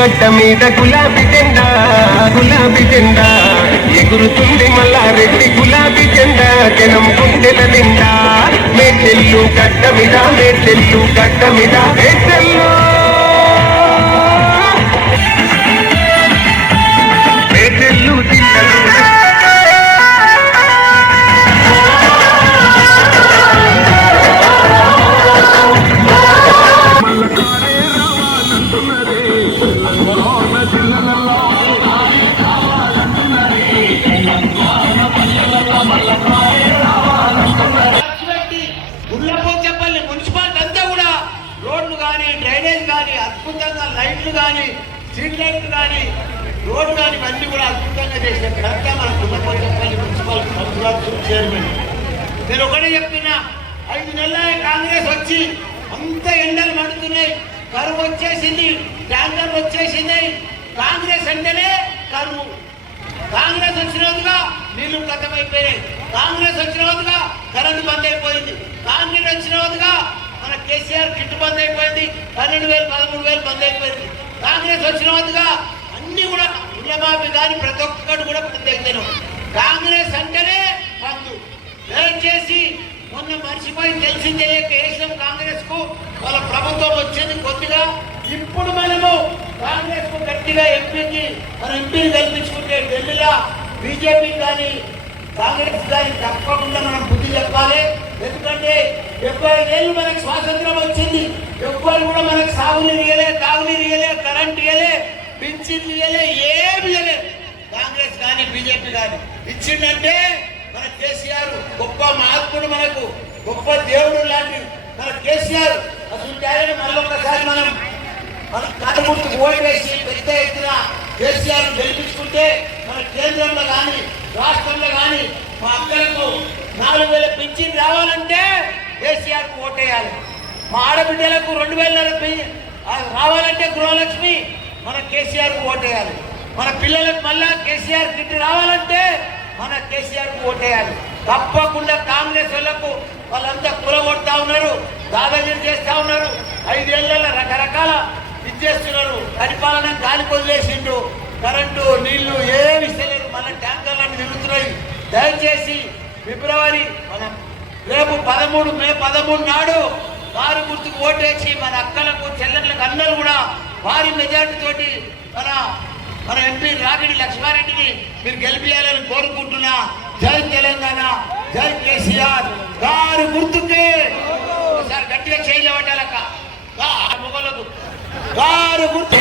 గడ్డ మీద గులాబీ జెండా ఎగురుతుంది మల్లారెడ్డి గులాబీ జెండా జనం గుండెల నిండా మేచెల్లు గడ్డ మీద మేచెల్లు మేచెల్లు గుళ్ళపోచపల్లి మున్సిపాలిటీ అంతా కూడా రోడ్లు కానీ డ్రైనేజ్ కానీ అద్భుతంగా లైట్లు కానీ స్ట్రీట్ లైట్లు కానీ రోడ్డు కానీ అన్ని కూడా అద్భుతంగా చేసిన ఘనత మన గుళ్ళపోచపల్లి మున్సిపల్ కౌన్సిలర్ చైర్మన్. నేను ఒకటే చెప్తున్నా, 5 నెలల కాంగ్రెస్ వచ్చి అంత ఎండలు మండుతున్నాయి, కరువు వచ్చేసింది, ట్యాంకర్లు వచ్చేసింది. కాంగ్రెస్ అంటేనే కరువు. కాంగ్రెస్ వచ్చిన రోజుగా నీళ్లు కథమైపోయినాయి. కాంగ్రెస్ వచ్చిన రోజుగా కరెంటు బంద్ అయిపోయింది. కాంగ్రెస్ వచ్చిన రోజుగా మన కేసీఆర్ కిట్టు బంద్ అయిపోయింది. 12,000 13,000 బంద్ అయిపోయింది. కాంగ్రెస్ వచ్చిన రోజుగా అన్ని కూడా ఇళ్ళమాపి కానీ ప్రతి ఒక్కటి కూడా బంద్ అయిపోయినాం. కాంగ్రెస్ అంటేనే బంధు. దయచేసి మొన్న మర్చిపోయి తెలిసిందే వేసాం కాంగ్రెస్ కు. వాళ్ళ ప్రభుత్వం వచ్చింది కొద్దిగా. ఇప్పుడు మనము కాంగ్రెస్ కు గట్టిగా ఎంపీని కల్పించుకుంటే ఢిల్లీలో బీజేపీ కానీ కాంగ్రెస్ కానీ తప్పకుండా మనం బుద్ధి చెప్పాలి. ఎందుకంటే 75 ఏళ్ళు మనకు స్వాతంత్రం వచ్చింది. ఎవ్వరు కూడా మనకు సాగునీరు ఇయ్యలే, తాగునీరు ఇయ్యలే, కరెంట్ ఇయ్యలే, పింఛన్లు ఇయ్యలే, ఏమి ఇయ్యలేదు. కాంగ్రెస్ కానీ బీజేపీ కానీ ఇచ్చిందంటే మన కేసీఆర్ గొప్ప మహాత్ముడు, మనకు గొప్ప దేవుడు లాంటి మన కేసీఆర్. అసలు మళ్ళొక్కసారి మనం కనుగుర్తుకు ఓటు వేసి పెద్ద ఎత్తున కేసీఆర్ గెలిపించుకుంటే మన కేంద్రంలో కానీ రాష్ట్రంలో కానీ మా అక్కలకు 4,000 పింఛన్ రావాలంటే కేసీఆర్ కు ఓటేయాలి. మా ఆడబిడ్డలకు 2,000 రావాలంటే గృహలక్ష్మి మన కేసీఆర్ కు ఓటేయాలి. మన పిల్లలకు మళ్ళా కేసీఆర్ కిట్ రావాలంటే మన కేసీఆర్ కు ఓటేయాలి. తప్పకుండా కాంగ్రెస్ వాళ్ళకు వాళ్ళంతా కూలగొడతా ఉన్నారు, దాదాగిరి చేస్తా ఉన్నారు. 5 ఏళ్లలో రకరకాల ఇచ్చేస్తున్నారు. పరిపాలన గాలికి వదిలేసిండు. కరెంటు నీళ్లు ఏమి ఇస్తలేరు. మన ట్యాంకర్లను నిలుస్తున్నాయి. దయచేసి ఫిబ్రవరి మనం రేపు మే 13 నాడు వారి గుర్తుకు ఓటేసి మన అక్కలకు చెల్లెళ్ళకు అందరూ కూడా భారీ మెజార్టీ తోటి మన ఎంపీ రాగిడి లక్ష్మారెడ్డిని మీరు గెలిపియాలని కోరుకుంటున్నా. జై తెలంగాణ, జై కేసీఆర్. గారు గుర్తుకే ఒకసారి గట్టిగా చేయలేవటాలక్క మొగలకు గారు గుర్తు